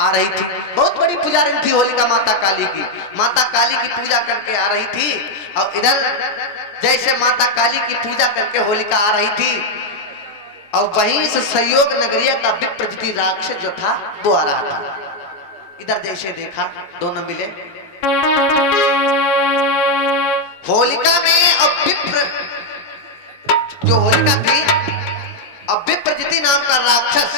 आ रही थी। बहुत बड़ी पुजारी थी होलिका माता काली की। माता काली की पूजा करके आ रही थी और इधर जैसे माता काली की पूजा करके होलिका आ रही थी और वहीं से सहयोग नगरिया का विप्रजिति राक्षस जो था वो आ रहा था। इधर जैसे देखा दोनों मिले होलिका में और विप्र जो होलिका थी और विप्रजिति नाम का राक्षस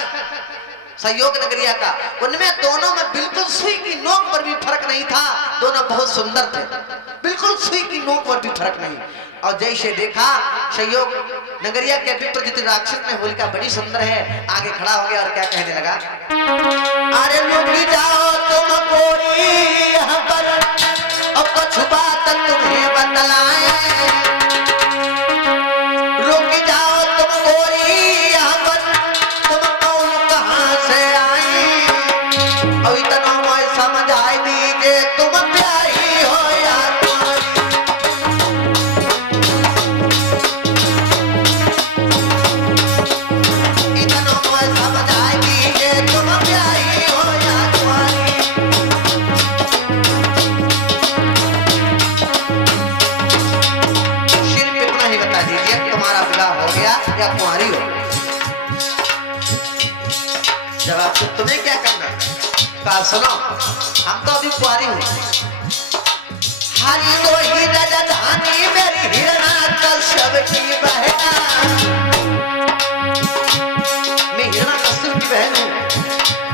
सहयोग नगरिया का, उनमें दोनों में बिल्कुल सुई की नोक पर भी फर्क नहीं था। दोनों बहुत सुंदर थे, बिल्कुल सुई की नोक पर भी फर्क नहीं। और जैसे देखा सहयोग नगरिया के विप्रजित राक्षस में होलिका बड़ी सुंदर है, आगे खड़ा हो गया और क्या कहने लगा, अरे रुक जाओ तुम गोरी यहाँ पर, अब कुछ बात तुम्हें बतलाएं। रुक जाओ तुम गोरी यहाँ पर, तुम कौन कहाँ से आई, अब इतना मैं समझाई दीजिए तुम प्यारी हो या कुंवारी। इतना मैं समझाई दीजिए तुम प्यारी हो या कुंवारी। सिर्फ इतना ही बता दीजिए तुम्हारा विवाह हो गया या कुंवारी हो। जवाब तो तुम्हें क्या करना, कहा सुनो हम तो अभी कुंवारी हूँ। हरी तो ही राजधानी मेरी हिरण्याकश्यप की बहना, मैं हिरण्याकश्यप की बहन हूँ।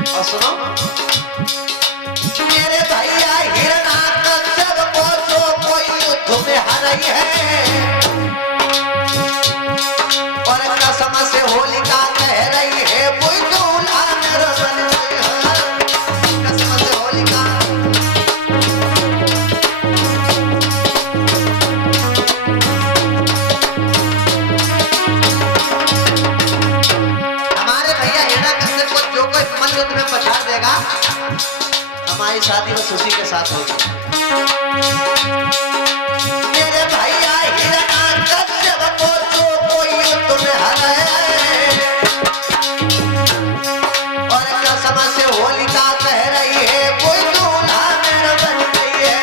और सुनो मेरे भैया हिरण्याकश्यप को जो कोई युद्ध में हारी है, और कसम से होलिका कह रही है कोई दूल्हा मेरा बन गई है। कसम से होलिका हमारे भैया हिरण्याकश्यप को जो कोई मन युद्ध में पछाड़ देगा, हमारी शादी बस उसी के साथ होगी। मेरे भैया हिरण्याकश्यप को जो कोई युद्ध में हारे, और कसम से होलिका कह रही है कोई दूल्हा मेरा बन गई है।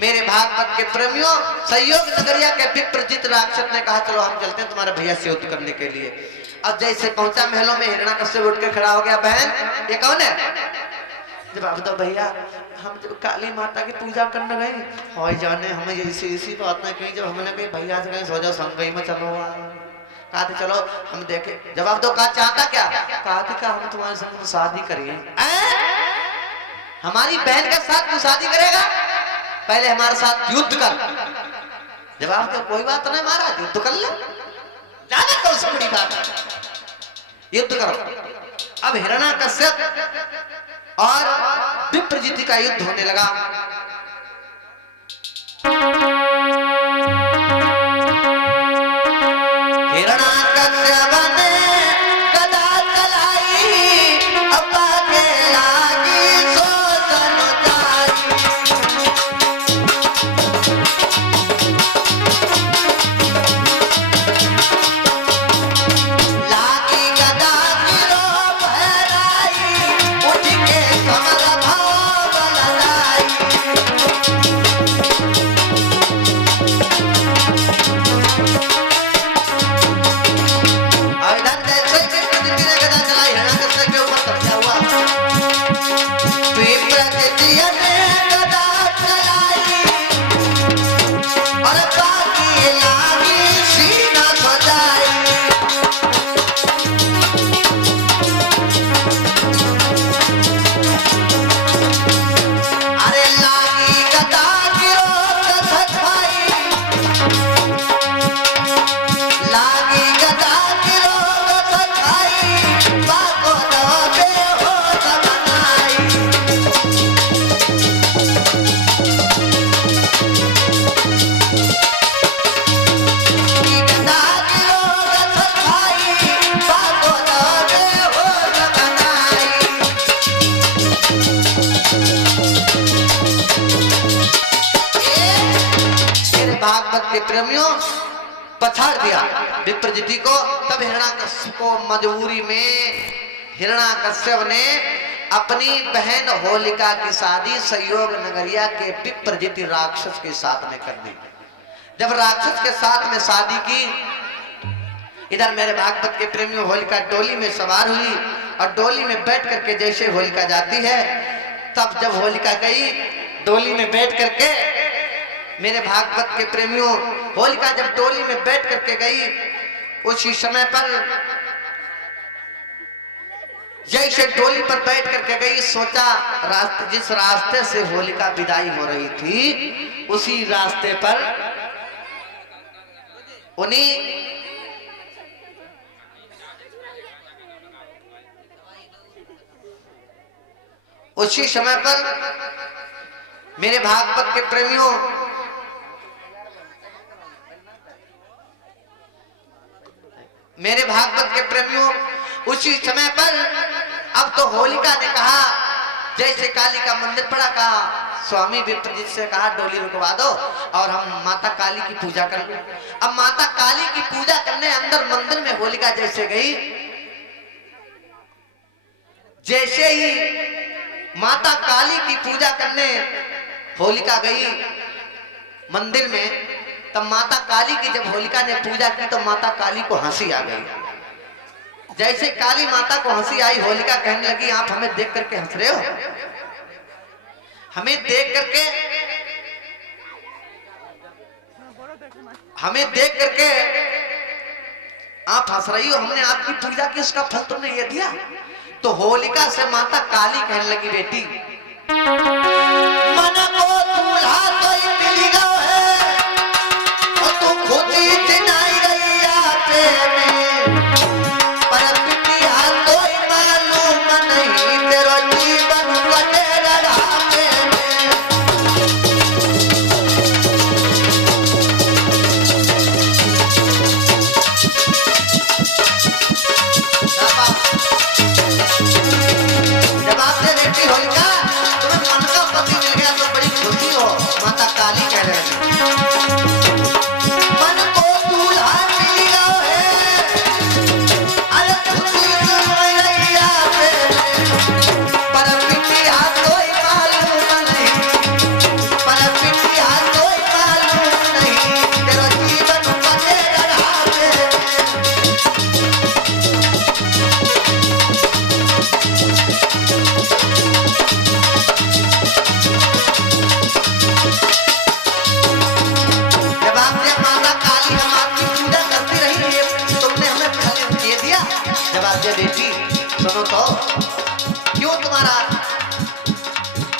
मेरे भागवत के प्रेमियों, सहयोग नगरिया के विप्रजित राक्षस ने कहा चलो हम चलते हैं तुम्हारे भैया से युद्ध करने के लिए। अब जैसे पहुंचा महलों में हिरण्याकश्यप उठ के खड़ा हो गया, बहन ये कौन है? जवाब दो भैया, हम जब काली माता की पूजा करने गए हो जाने हमें इसी बात ने कही, जब हमने कही भैया से कहीं सो जाओ संगई में चलो, कहा थे चलो हम देखे। जवाब दो, कहा चाहता क्या? कहा था क्या हम तुम्हारे संग शादी करिए। हमारी बहन के साथ तू शादी करेगा? पहले हमारे साथ युद्ध कर। जवाब दो, कोई बात नहीं महाराज, युद्ध कर ले, ज्यादा तो उससे बड़ी बात है, युद्ध करो। अब हिरण्याकश्यप और विप्रजिति का युद्ध होने लगा। हिरण्याकश्यप ने गदा चलाई, अब्बा के लागी सोचन जाई। लागी गदा गिरो भराई, उठ के कमर भाव लगाई। भागवत के प्रेमियों पछाड़ दिया विप्रजिति को। तब हिरण्याकश्यप को मजबूरी में हिरण्याकश्यप ने अपनी बहन होलिका की शादी संयोग नगरिया के विप्रजिति राक्षस के साथ में कर दी। जब राक्षस के साथ में शादी की, इधर मेरे भागवत के प्रेमियों होलिका डोली में सवार हुई और डोली में बैठ करके जैसे होलिका जाती है, तब जब होलिका गई डोली में बैठ करके, मेरे भागवत के प्रेमियों होलिका जब डोली में बैठ करके गई, उसी समय पर जैसे डोली पर बैठ करके गई, सोचा रास्ते जिस रास्ते से होलिका विदाई हो रही थी उसी रास्ते पर उन्हीं उसी समय पर मेरे भागवत के प्रेमियों उसी समय पर अब तो होलिका ने कहा, जैसे काली का मंदिर पड़ा, कहा स्वामी विप्रजित से कहा डोली रुकवा दो और हम माता काली की पूजा कर लो। अब माता काली की पूजा करने अंदर मंदिर में होलिका जैसे गई, जैसे ही माता काली की पूजा करने होलिका गई मंदिर में, तब माता काली की जब होलिका ने पूजा की तो माता काली को हंसी आ गई। जैसे काली माता को हंसी आई, होलिका कहने लगी आप हमें देख करके हंस रहे हो, हमें देख करके आप हंस रही हो, हमने आपकी पूजा की, उसका फल तुमने ये दिया। तो होलिका से माता काली कहने लगी बेटी मन को दूल्हा तो मिलेगा है और तू खुद ही चिनाई रही आपे में, पर बिटिया तो मालूम नहीं तेरा जीवन कटेगा रामे में। जब आपसे बेटी होलिका तुम्हें मन का पति मिल गया तो बड़ी खुशी हो, माता काली कह रहे हैं मन को दूल्हा मिल गया है, अरे खुशी रैया पे पर बिटिया कोई मालूम नहीं, पर बिटिया कोई मालूम नहीं तेरा जीवन कटेगा रामे में। जब आपने माता काली हम आपकी पूजा करती रही है, तुमने हमें फल दे दिया। जब आपने बेटी सुनो तो क्यों तुम्हारा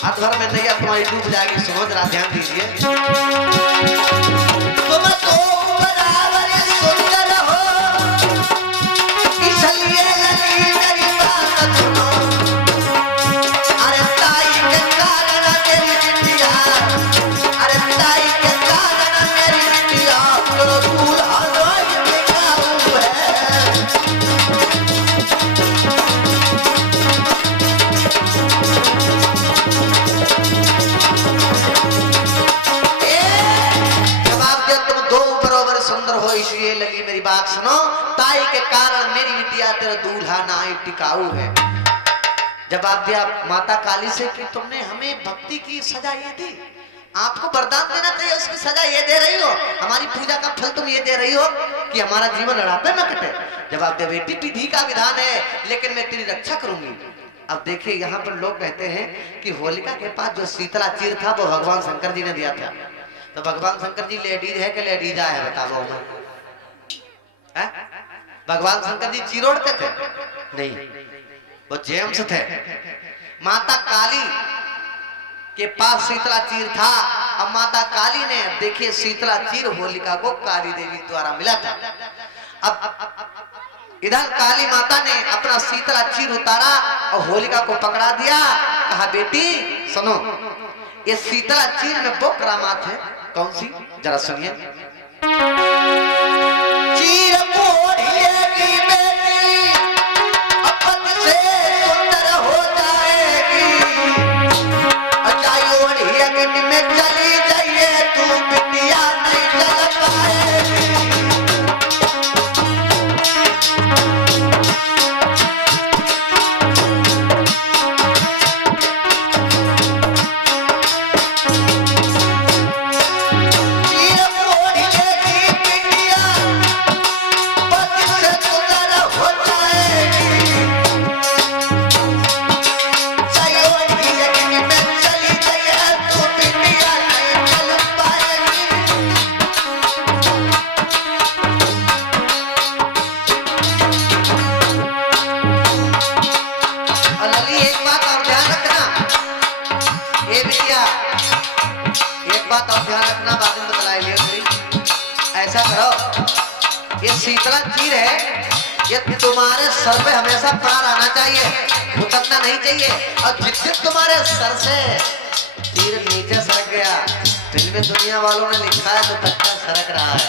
हाथ भर में नैया तुम्हारी डूब जाएगी, सुनो जरा ध्यान दीजिए। तुम तो बराबर सुंदर हो, इसलिए लगी मेरी बात सुनो, अरे ताई के कारण मेरी बिटिया, अरे ताई के कारण मेरी बिटिया तो दूल्हा रोज बिकाऊ है। जवाब दे तुम दो बराबर सुंदर हो इसलिए लगी मेरी बात सुनो, ताई के कारण मेरी बिटिया तेरा दूल्हा ना टिकाऊ है। जवाब दिया माता काली से कि तुमने हमें भक्ति की सजा ये दी, आपको वरदान देना चाहिए, उसकी सजा ये दे रही हो, हमारी पूजा का फल तुम ये दे रही हो कि हमारा जीवन लड़ापे में कटे। जवाब दे बेटी विधि का विधान है, लेकिन मैं तेरी रक्षा करूंगी। अब देखिए यहाँ पर लोग कहते हैं कि होलिका के पास जो शीतला चीर था वो भगवान शंकर जी ने दिया था। तो भगवान शंकर जी लेडीज है कि लेडीजा है बताओ मैं? भगवान शंकर जी चीरोड़ते थे? नहीं, वो जेम्स थे। माता काली के पास शीतला चीर था। अब माता काली ने देखिए शीतला चीर होलिका को काली देवी द्वारा मिला था। अब इधर काली माता ने अपना शीतला चीर उतारा और होलिका को पकड़ा दिया, कहा बेटी सुनो, ये शीतला चीर में वो करामात है, कौन सी जरा सुनिए। चीर ओढ़िएगी बेटी अपन से सुंदर हो जाएगी, अचाई ओढ़िएगी में चली जाइए तू बिटिया नहीं घटना बाद में बतलाई लियो। ऐसा करो, ये शीतला चीर है, ये तुम्हारे सर पे हमेशा पड़ा रहना चाहिए, उतरना नहीं चाहिए। और जिस दिन तुम्हारे सर से तीर नीचे सरक गया, फिल्मी दुनिया वालों ने लिखा है तो तख्ता सरक रहा है।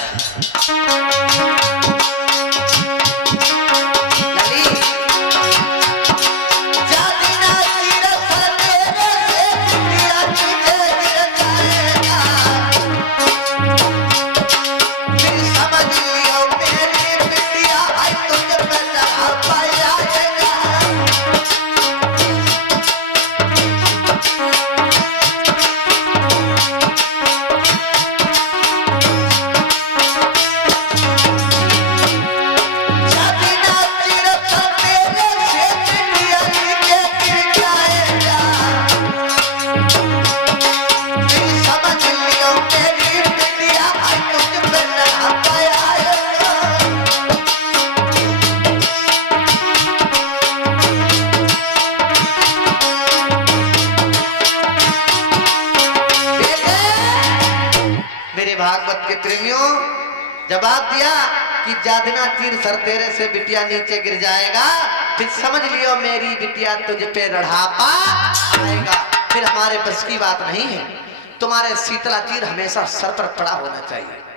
भागवत के प्रेमियों, जवाब दिया कि जादना तीर सर तेरे से बिटिया नीचे गिर जाएगा, फिर समझ लियो मेरी बिटिया तुझ पे रढ़ापा आएगा। फिर हमारे बस की बात नहीं है, तुम्हारे शीतला तीर हमेशा सर पर पड़ा होना चाहिए।